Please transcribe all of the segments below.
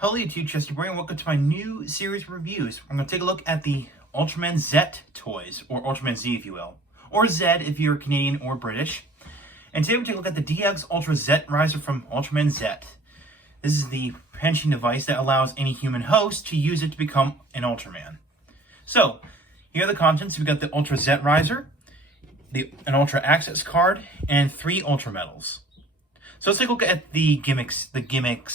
Hello YouTube, Chester Boy, and welcome to my new series of reviews. I'm going to take a look at the Ultraman Zett toys, or Ultraman Z if you will, or Zed if you're Canadian or British. And today we're going to take a look at the DX Ultra Zett Riser from Ultraman Zett. This is the pension device that allows any human host to use it to become an Ultraman. So, here are the contents. We've got the Ultra Zett Riser, an Ultra Access card, and 3 Ultra Medals. So let's take a look at the gimmicks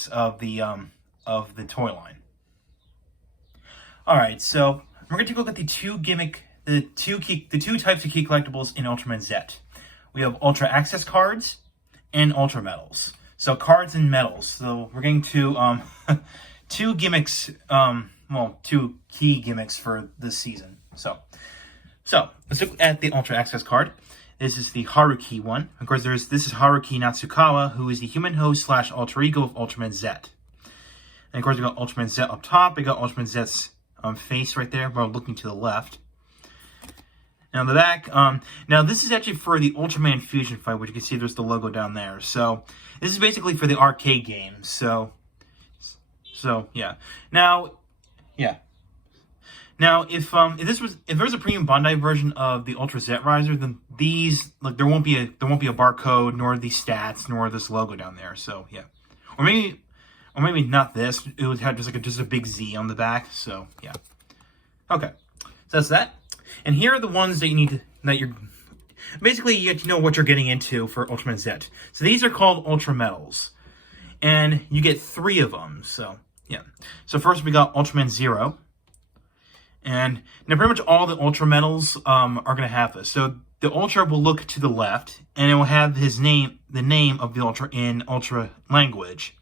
of the toy line. All right, so we're going to take a look at the two types of key collectibles in Ultraman Zett. We have Ultra Access cards and Ultra Medals. So cards and medals. So we're getting to two key gimmicks for this season. So let's look at the Ultra Access card. This is the Haruki one. Of course, this is Haruki Natsukawa, who is the human host / alter ego of Ultraman Zett. And of course, we got Ultraman Zett up top. We got Ultraman Zett's face right there. We're looking to the left. Now the back. Now this is actually for the Ultraman Fusion fight, which you can see there's the logo down there. So this is basically for the arcade games. So yeah. Now if there was a premium Bandai version of the Ultra Zett Riser, then these there won't be a barcode, nor the stats, nor this logo down there. So yeah, or maybe not this. It would have just a big Z on the back. So yeah. Okay, so that's that. And here are the ones that you get to know what you're getting into for Ultraman Zett. So these are called Ultra Medals, and you get 3 of them. So yeah. So first we got Ultraman Zero. And now pretty much all the Ultra Medals are going to have this. So the Ultra will look to the left, and it will have the name of the Ultra in Ultra language.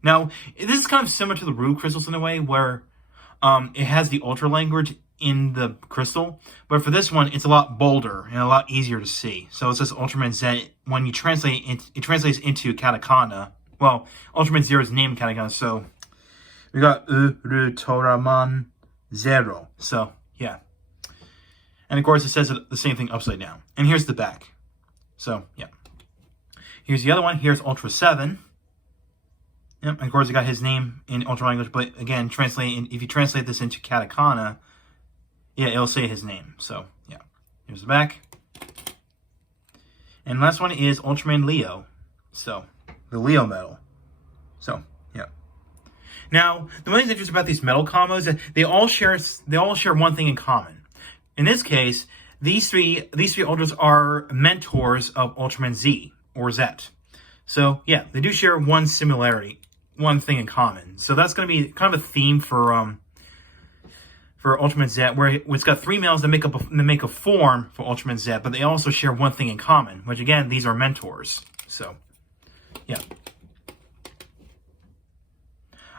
Now, this is kind of similar to the Rube crystals in a way, where it has the Ultra language in the crystal. But for this one, it's a lot bolder and a lot easier to see. So it says Ultraman Zett. When you translate it translates into katakana. Well, Ultraman Zero is named katakana, so we got Ultraman Zero. So, yeah. And of course, it says the same thing upside down. And here's the back. So, yeah. Here's the other one. Here's Ultra 7. Yep, and of course, it got his name in Ultra language. But again, if you translate this into katakana, yeah, it'll say his name. So, yeah. Here's the back. And last one is Ultraman Leo. So, the Leo medal. So, yeah. Now, the one thing that's interesting about these medal combos is that they all share one thing in common. In this case, these three ultras are mentors of Ultraman Z or Zett. So yeah, they do share one similarity, one thing in common. So that's going to be kind of a theme for Ultraman Zett, where it's got 3 males that make a form for Ultraman Zett, but they also share one thing in common, which again, these are mentors. So yeah.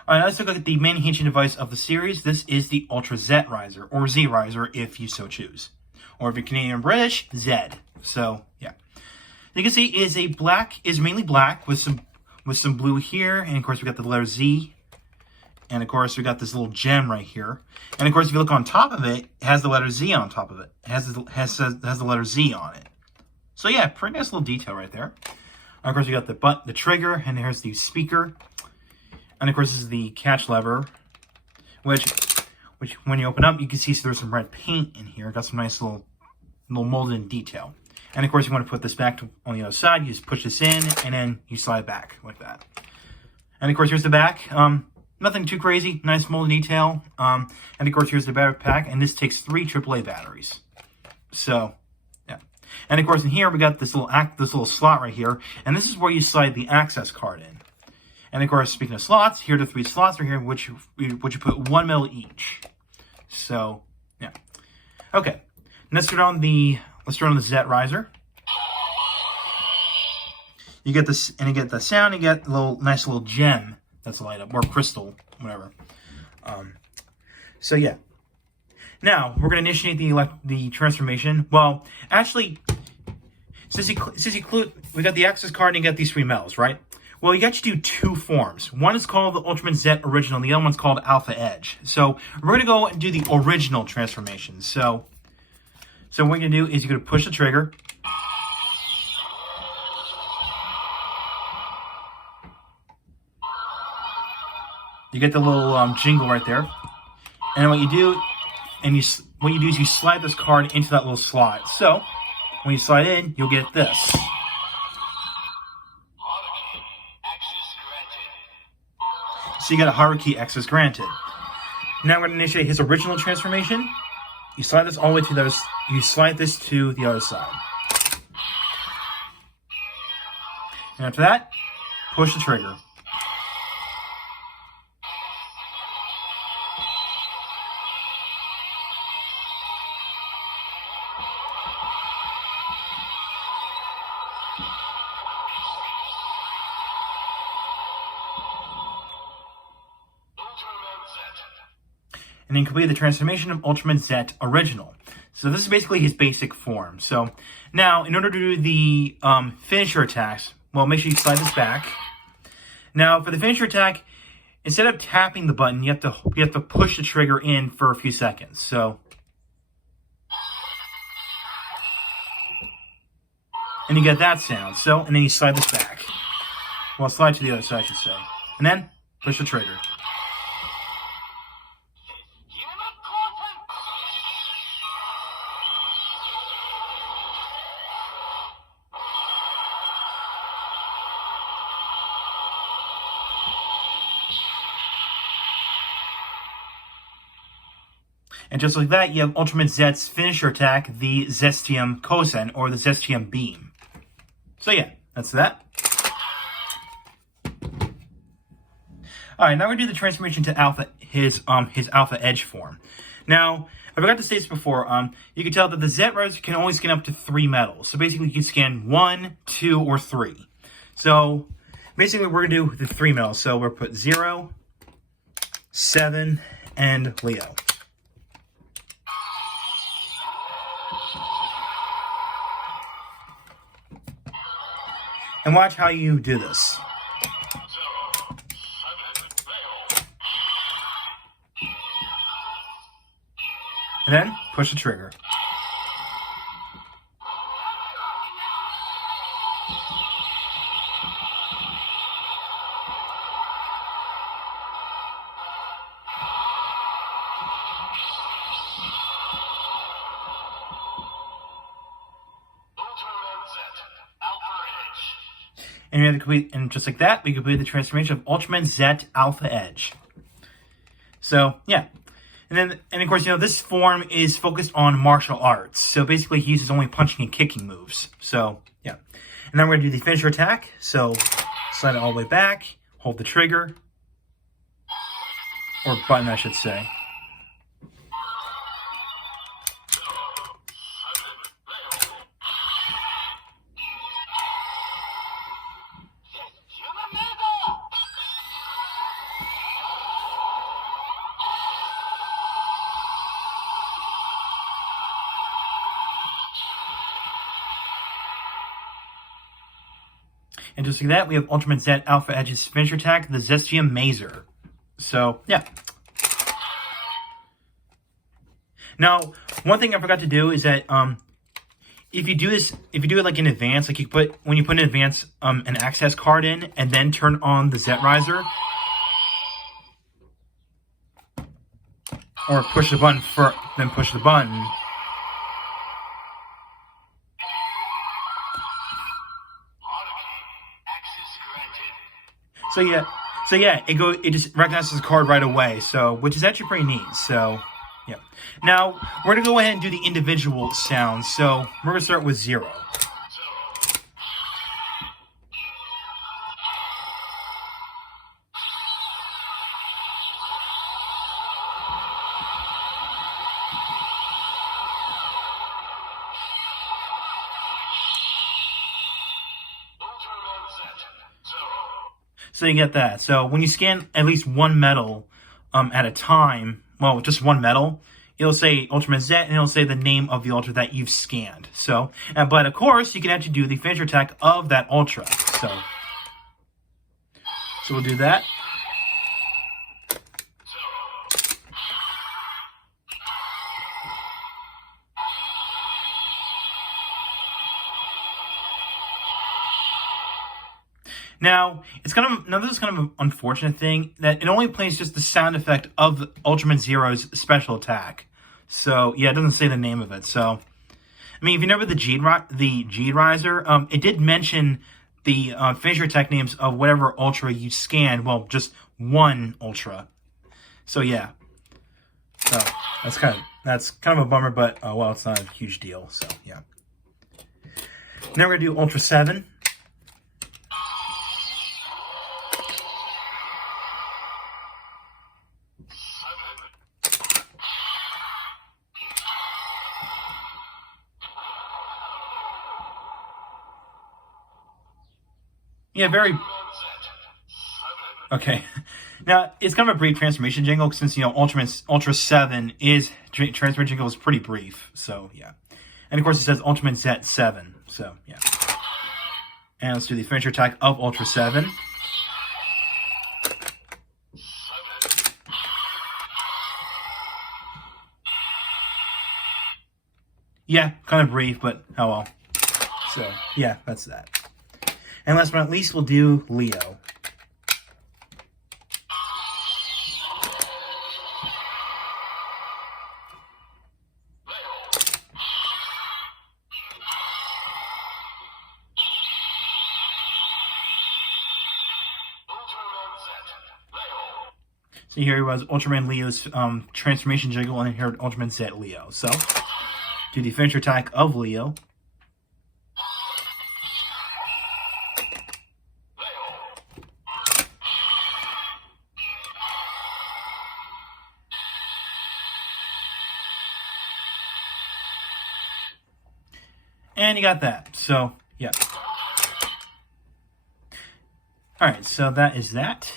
Alright, let's look at the main hinging device of the series. This is the Ultra Zett Riser, or Z Riser if you so choose. Or if you're Canadian or British, Zed. So, yeah. You can see is mainly black with some blue here, and of course we got the letter Z. And of course we got this little gem right here. And of course if you look on top of it, it has the letter Z on top of it. It has the letter Z on it. So yeah, pretty nice little detail right there. And of course we got the trigger, and here's the speaker. And of course, this is the catch lever, which when you open up, you can see there's some red paint in here. Got some nice little molded in detail. And of course, you want to put this back on the other side. You just push this in, and then you slide it back like that. And of course, here's the back. Nothing too crazy. Nice molded detail. And of course, here's the battery pack. And this takes 3 AAA batteries. So, yeah. And of course, in here, we got this little slot right here. And this is where you slide the access card in. And of course, speaking of slots, here are the 3 slots right here, which you put 1 mil each. So, yeah. Okay, let's turn on the Zett Riser. You get this, and you get the sound. You get a nice little gem that's light up, or crystal, whatever. So yeah. Now we're going to initiate the transformation. Well, actually, since we got the access card and you got these 3 medals, right? Well, you got to do 2 forms. One is called the Ultraman Zett Original, and the other one's called Alpha Edge. So we're going to go and do the original transformation. So what you're going to do is you're going to push the trigger. You get the little jingle right there. And what you do, is you slide this card into that little slot. So when you slide in, you'll get this. So you got a hierarchy access granted. Now we're going to initiate his original transformation. You slide this all the way to those. You slide this to the other side. And after that, push the trigger. And then complete the transformation of Ultraman Zett Original. So this is basically his basic form. So now, in order to do the finisher attacks, well, make sure you slide this back. Now, for the finisher attack, instead of tapping the button, you have to push the trigger in for a few seconds. So, and you get that sound. So, and then you slide this back. Well, slide to the other side, I should say. And then push the trigger. And just like that, you have Ultraman Zett's finisher attack, the Zestium Kosen, or the Zestium Beam. So yeah, that's that. Alright, now we're going to do the transformation to Alpha, his Alpha Edge form. Now, I forgot to say this before, you can tell that the Zett Riser can only scan up to 3 metals. So basically, you can scan 1, 2, or 3. So, basically, we're going to do the 3 metals. So, we'll put 0, 7, and Leo. And watch how you do this. And then push the trigger. And we have to complete, and just like that, we completed the transformation of Ultraman Zett Alpha Edge. So, yeah. And of course, this form is focused on martial arts. So basically, he uses only punching and kicking moves. So, yeah. And then we're going to do the finisher attack. So, slide it all the way back, hold the trigger. Or button, I should say. And just like that, we have Ultraman Zett Alpha Edge's finisher attack, the Zestium Mazer. So, yeah. Now, one thing I forgot to do is that if you do it like in advance, like when you put in advance an access card in and then turn on the Zett Riser, or push the button then push the button. So yeah, it just recognizes the card right away. So, which is actually pretty neat. So, yeah. Now we're gonna go ahead and do the individual sounds. So we're gonna start with 0. So you get that. So when you scan at least one metal at a time, well, just one metal, it'll say Ultraman Zett, and it'll say the name of the Ultra that you've scanned. So, but of course, you can actually do the finisher attack of that Ultra. So we'll do that. Now, this is kind of an unfortunate thing, that it only plays just the sound effect of Ultraman Zero's special attack. So, yeah, it doesn't say the name of it. So, I mean, if you remember the G Riser, it did mention the finisher attack names of whatever Ultra you scanned. Well, just one Ultra. So, yeah. So, that's kind of a bummer, but, well, it's not a huge deal. So, yeah. Now we're going to do Ultra 7. Yeah, very... Okay. Now, it's kind of a brief transformation jingle, since, Ultra 7 is... Transformation jingle is pretty brief, so, yeah. And, of course, it says Ultraman Zett 7, so, yeah. And let's do the finisher attack of Ultra 7. Yeah, kind of brief, but oh well. So, yeah, that's that. And last but not least, we'll do Leo. So here was Ultraman Leo's transformation jingle, and here Ultraman Zett Leo. So, do the finisher attack of Leo. And you got that. So, yeah. Alright, so that is that.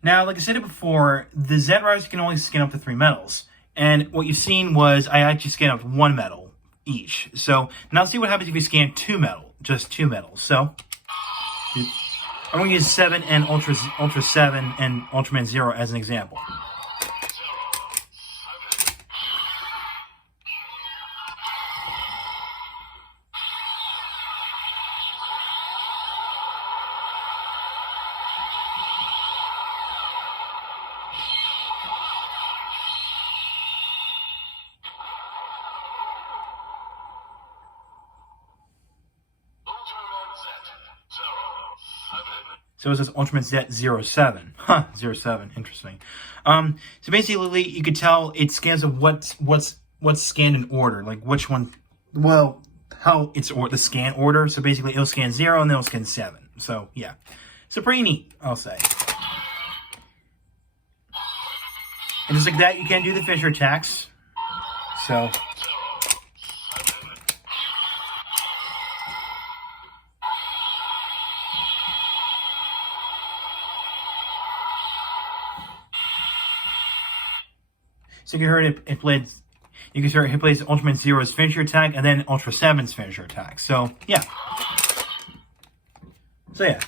Now, like I said before, the Zett Riser can only scan up to 3 medals. And what you've seen was I actually scanned up 1 medal each. So, now let's see what happens if you scan 2 medals. Just 2 medals. So, I'm going to use 7 and Ultra 7 and Ultraman Zero as an example. So it says Ultraman Zett 07. Huh, 07. Interesting. So basically, you could tell it scans of what's scanned in order, like which one. Well, how it's the scan order. So basically, it'll scan 0 and then it'll scan 7. So yeah, so pretty neat, I'll say. And just like that, you can do the finisher attacks. So. So you can hear it plays. You can hear it plays Ultraman Zero's finisher attack and then Ultra 7's finisher attack. So yeah. So yeah,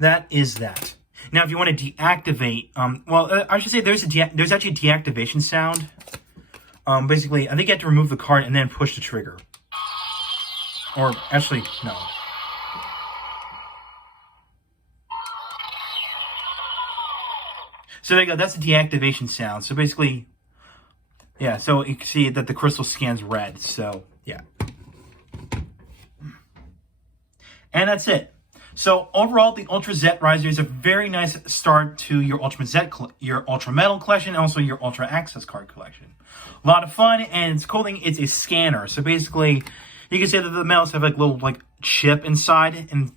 that is that. Now, if you want to deactivate, I should say there's actually a deactivation sound. Basically, I think you have to remove the card and then push the trigger. Or actually, no. So there you go. That's the deactivation sound. So basically. Yeah, so you can see that the crystal scans red, so, yeah. And that's it. So, overall, the Ultra Zett Riser is a very nice start to your Ultraman Zett, your Ultra Metal collection, and also your Ultra Access card collection. A lot of fun, and its cool thing is a scanner. So, basically, you can say that the medals have, like, little, like, chip inside, and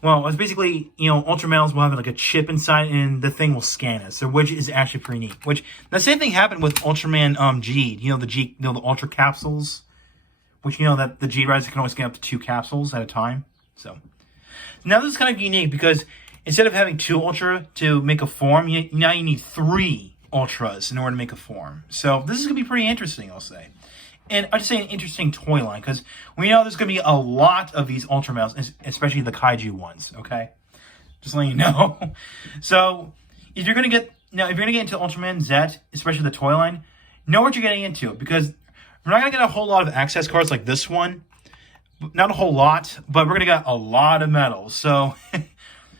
well, it's basically, Ultra Metals will have like a chip inside, and the thing will scan it. So, which is actually pretty neat. Which the same thing happened with Ultraman G. The Ultra capsules, which that the G Riser can only scan up to 2 capsules at a time. So, now this is kind of unique because instead of having 2 Ultra to make a form, now you need 3 Ultras in order to make a form. So, this is gonna be pretty interesting, I'll say. And I'd say an interesting toy line, because we know there's going to be a lot of these Ultra Metals, especially the Kaiju ones, okay? Just letting you know. So, if you're going to get into Ultraman Zett, especially the toy line, know what you're getting into, because we're not going to get a whole lot of access cards like this one, not a whole lot, but we're gonna get a lot of medals. So,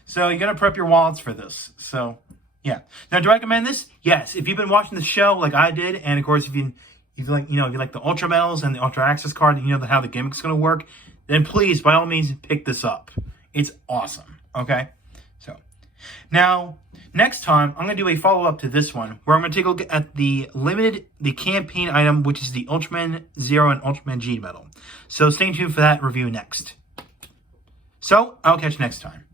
so you gotta prep your wallets for this. So, yeah. Now, do I recommend this? Yes. If you've been watching the show like I did, and of course, if you like, if you like the Ultra medals and the Ultra Access card, and you know how the gimmick's gonna work, then please, by all means, pick this up. It's awesome. Okay. So, now next time I'm gonna do a follow up to this one, where I'm gonna take a look at the campaign item, which is the Ultraman Zero and Ultraman G medal. So stay tuned for that review next. So I'll catch you next time.